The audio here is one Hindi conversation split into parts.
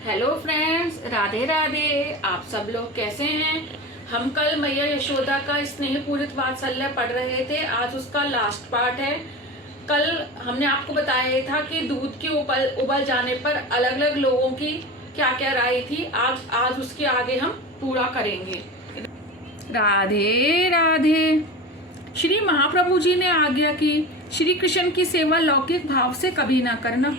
Hello friends, Radhe Radhe. आप सब लोग कैसे हैं? हम कल मैया यशोदा का स्नेहपूरित वात्सल्य पढ़ रहे थे। आज उसका लास्ट पार्ट है। कल हमने आपको बताया था कि दूध के उबल जाने पर अलग अलग लोगों की क्या क्या राय थी। आज उसके आगे हम पूरा करेंगे। राधे राधे। श्री महाप्रभु जी ने आज्ञा की, श्री कृष्ण की सेवा लौकिक भाव से कभी ना करना।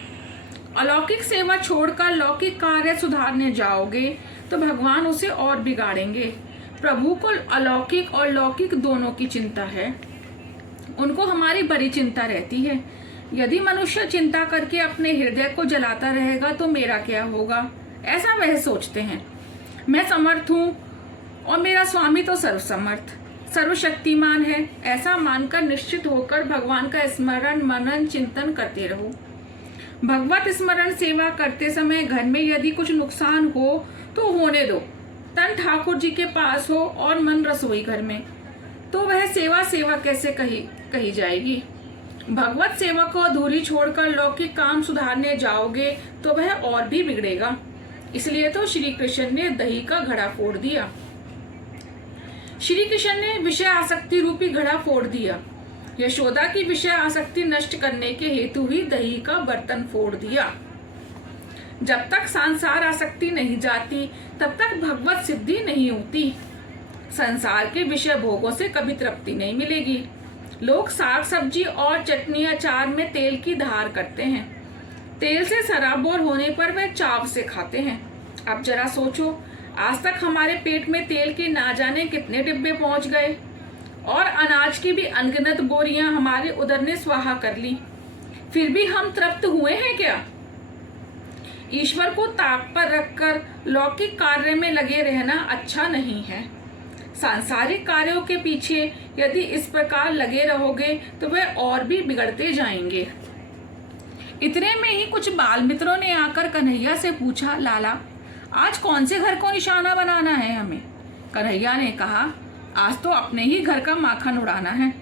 अलौकिक सेवा छोड़कर लौकिक कार्य सुधारने जाओगे तो भगवान उसे और बिगाड़ेंगे। प्रभु को अलौकिक और लौकिक दोनों की चिंता है। उनको हमारी बड़ी चिंता रहती है। यदि मनुष्य चिंता करके अपने हृदय को जलाता रहेगा तो मेरा क्या होगा, ऐसा वह सोचते हैं। मैं समर्थ हूँ और मेरा स्वामी तो सर्वसमर्थ सर्वशक्तिमान है, ऐसा मानकर निश्चित होकर भगवान का स्मरण मनन चिंतन करते रहो। भगवत स्मरण सेवा करते समय घर में यदि कुछ नुकसान हो तो होने दो। तन ठाकुर जी के पास हो और मन रसोई घर में, तो वह सेवा कैसे कही जाएगी। भगवत सेवा को अधूरी छोड़कर लौकिक काम सुधारने जाओगे तो वह और भी बिगड़ेगा। इसलिए तो श्री कृष्ण ने दही का घड़ा फोड़ दिया। श्री कृष्ण ने विषय आसक्ति रूपी घड़ा फोड़ दिया। यशोदा की विषय आसक्ति नष्ट करने के हेतु ही दही का बर्तन फोड़ दिया। जब तक संसार आसक्ति नहीं जाती तब तक भगवत सिद्धि नहीं होती। संसार के विषय भोगों से कभी तृप्ति नहीं मिलेगी। लोग साग सब्जी और चटनी अचार में तेल की धार करते हैं। तेल से सराबोर होने पर वह चाव से खाते हैं। अब जरा सोचो, आज तक हमारे पेट में तेल के ना जाने कितने डिब्बे पहुंच गए और अनाज की भी अनगिनत बोरियां हमारे उदर ने स्वाहा कर ली, फिर भी हम तृप्त हुए हैं क्या? ईश्वर को ताक पर रखकर लौकिक कार्य में लगे रहना अच्छा नहीं है। सांसारिक कार्यों के पीछे यदि इस प्रकार लगे रहोगे तो वह और भी बिगड़ते जाएंगे। इतने में ही कुछ बाल मित्रों ने आकर कन्हैया से पूछा, लाला आज कौन से घर को निशाना बनाना है हमें? कन्हैया ने कहा, आज तो अपने ही घर का माखन उड़ाना है।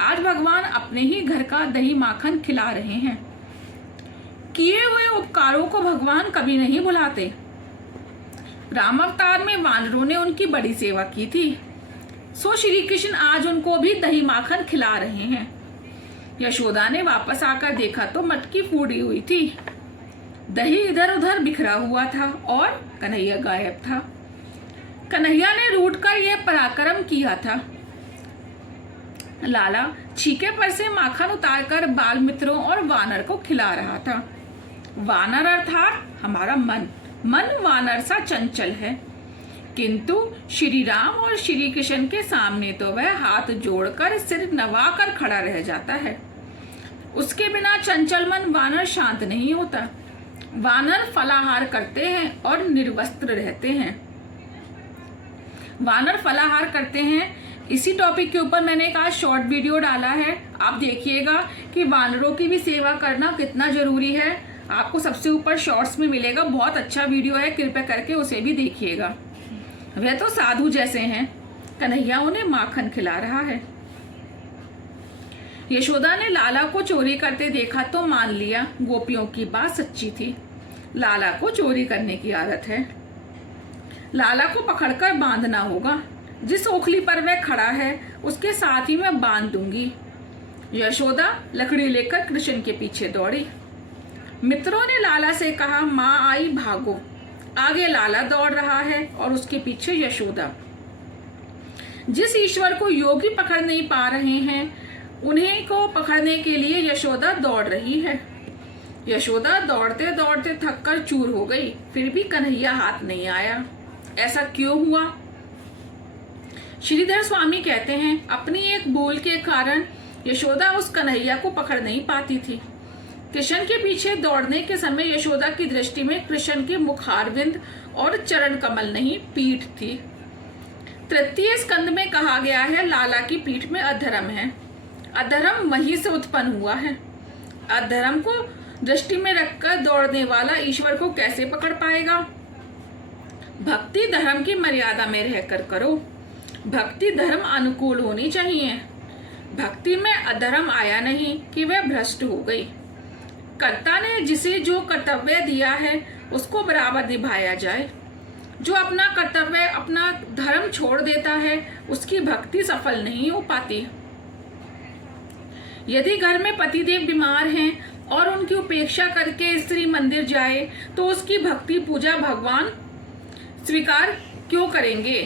आज भगवान अपने ही घर का दही माखन खिला रहे हैं। किए हुए उपकारों को भगवान कभी नहीं भुलाते। राम अवतार में वानरों ने उनकी बड़ी सेवा की थी, सो श्री कृष्ण आज उनको भी दही माखन खिला रहे हैं। यशोदा ने वापस आकर देखा तो मटकी फूटी हुई थी। दही इधर उधर बिखरा हुआ था और कन्हैया गायब था। कन्हैया ने रूठ कर यह पराक्रम किया था। लाला छीके पर से माखन उतारकर बाल मित्रों और वानर को खिला रहा था। वानर अर्थात हमारा मन वानर सा चंचल है, किंतु श्री राम और श्री कृष्ण के सामने तो वह हाथ जोड़कर सिर नवाकर खड़ा रह जाता है। उसके बिना चंचल मन वानर शांत नहीं होता। वानर फलाहार करते हैं और निर्वस्त्र रहते हैं। वानर फलाहार करते हैं, इसी टॉपिक के ऊपर मैंने एक आज शॉर्ट वीडियो डाला है। आप देखिएगा कि वानरों की भी सेवा करना कितना जरूरी है। आपको सबसे ऊपर शॉर्ट्स में मिलेगा, बहुत अच्छा वीडियो है, कृपया करके उसे भी देखिएगा। वह तो साधु जैसे हैं। कन्हैया उन्हें माखन खिला रहा है। यशोदा ने लाला को चोरी करते देखा तो मान लिया गोपियों की बात सच्ची थी। लाला को चोरी करने की आदत है। लाला को पकड़कर बांधना होगा। जिस ओखली पर वह खड़ा है उसके साथ ही मैं बांध दूंगी। यशोदा लकड़ी लेकर कृष्ण के पीछे दौड़ी। मित्रों ने लाला से कहा, माँ आई भागो। आगे लाला दौड़ रहा है और उसके पीछे यशोदा। जिस ईश्वर को योगी पकड़ नहीं पा रहे हैं उन्हीं को पकड़ने के लिए यशोदा दौड़ रही है। यशोदा दौड़ते दौड़ते थककर चूर हो गई, फिर भी कन्हैया हाथ नहीं आया। ऐसा क्यों हुआ? श्रीधर स्वामी कहते हैं, अपनी एक भूल के कारण यशोदा उस कन्हैया को पकड़ नहीं पाती थी। कृष्ण के पीछे दौड़ने के समय यशोदा की दृष्टि में कृष्ण के मुखारविंद और चरण कमल नहीं, पीठ थी। तृतीय स्कंद में कहा गया है, लाला की पीठ में अधर्म है। अधर्म वहीं से उत्पन्न हुआ है। अधर्म को दृष्टि में रखकर दौड़ने वाला ईश्वर को कैसे पकड़ पाएगा? भक्ति धर्म की मर्यादा में रहकर करो। भक्ति धर्म अनुकूल होनी चाहिए। भक्ति में अधर्म आया नहीं कि वह भ्रष्ट हो गई। कर्ता ने जिसे जो कर्तव्य दिया है उसको बराबर निभाया जाए। जो अपना कर्तव्य, अपना धर्म छोड़ देता है, उसकी भक्ति सफल नहीं हो पाती। यदि घर में पतिदेव बीमार हैं और उनकी उपेक्षा करके स्त्री मंदिर जाए तो उसकी भक्ति पूजा भगवान स्वीकार क्यों करेंगे?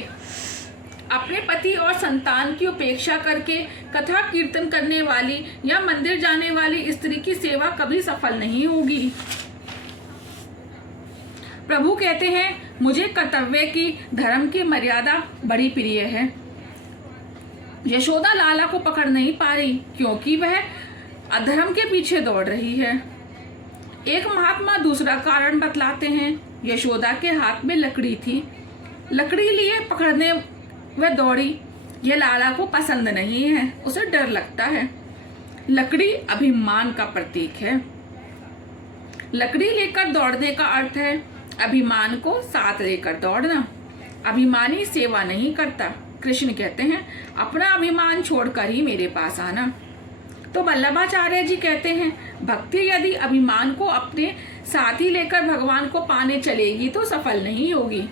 अपने पति और संतान की उपेक्षा करके कथा कीर्तन करने वाली या मंदिर जाने वाली स्त्री की सेवा कभी सफल नहीं होगी। प्रभु कहते हैं, मुझे कर्तव्य की, धर्म की मर्यादा बड़ी प्रिय है। यशोदा लाला को पकड़ नहीं पा रही क्योंकि वह अधर्म के पीछे दौड़ रही है। एक महात्मा दूसरा कारण बतलाते हैं। यशोदा के हाथ में लकड़ी थी, लकड़ी लिए पकड़ने वह दौड़ी। यह लाला को पसंद नहीं है, उसे डर लगता है। लकड़ी अभिमान का प्रतीक है। लकड़ी लेकर दौड़ने का अर्थ है अभिमान को साथ लेकर दौड़ना। अभिमानी सेवा नहीं करता। कृष्ण कहते हैं, अपना अभिमान छोड़कर ही मेरे पास आना। तो वल्लभाचार्य जी कहते हैं, भक्ति यदि अभिमान को अपने साथ ही लेकर भगवान को पाने चलेगी तो सफल नहीं होगी।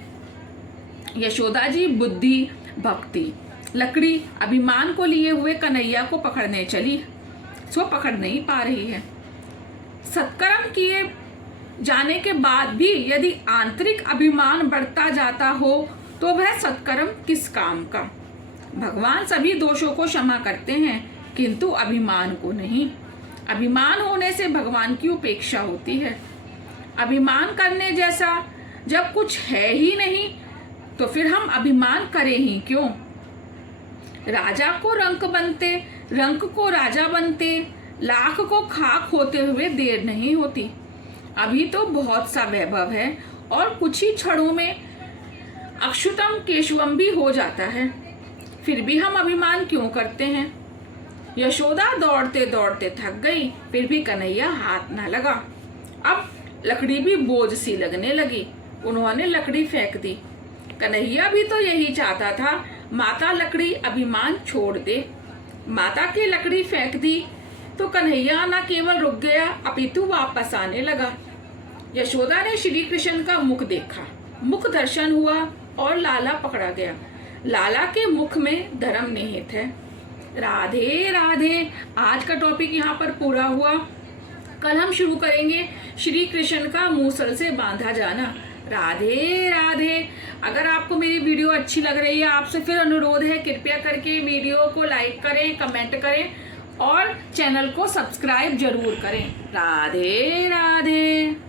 यशोदा जी बुद्धि, भक्ति, लकड़ी, अभिमान को लिए हुए कन्हैया को पकड़ने चली, सो पकड़ नहीं पा रही है। सत्कर्म किए जाने के बाद भी यदि आंतरिक अभिमान बढ़ता जाता हो तो वह सत्कर्म किस काम का? भगवान सभी दोषों को क्षमा करते हैं किंतु अभिमान को नहीं। अभिमान होने से भगवान की उपेक्षा होती है। अभिमान करने जैसा जब कुछ है ही नहीं तो फिर हम अभिमान करें ही क्यों? राजा को रंक बनते, रंक को राजा बनते, लाख को खाक होते हुए देर नहीं होती। अभी तो बहुत सा वैभव है और कुछ ही क्षणों में अक्षुतम केशवम भी हो जाता है, फिर भी हम अभिमान क्यों करते हैं? यशोदा दौड़ते दौड़ते थक गई, फिर भी कन्हैया हाथ न लगा। अब लकड़ी भी बोझ सी लगने लगी, उन्होंने लकड़ी फेंक दी। कन्हैया भी तो यही चाहता था, माता लकड़ी अभिमान छोड़ दे। माता की लकड़ी फेंक दी तो कन्हैया न केवल रुक गया अपितु वापस आने लगा। यशोदा ने श्री कृष्ण का मुख देखा, मुख दर्शन हुआ और लाला पकड़ा गया। लाला के मुख में धर्म निहित है। राधे राधे। आज का टॉपिक यहाँ पर पूरा हुआ। कल हम शुरू करेंगे श्री कृष्ण का मूसल से बांधा जाना। राधे राधे। अगर आपको मेरी वीडियो अच्छी लग रही है, आपसे फिर अनुरोध है, कृपया करके वीडियो को लाइक करें, कमेंट करें और चैनल को सब्सक्राइब जरूर करें। राधे राधे।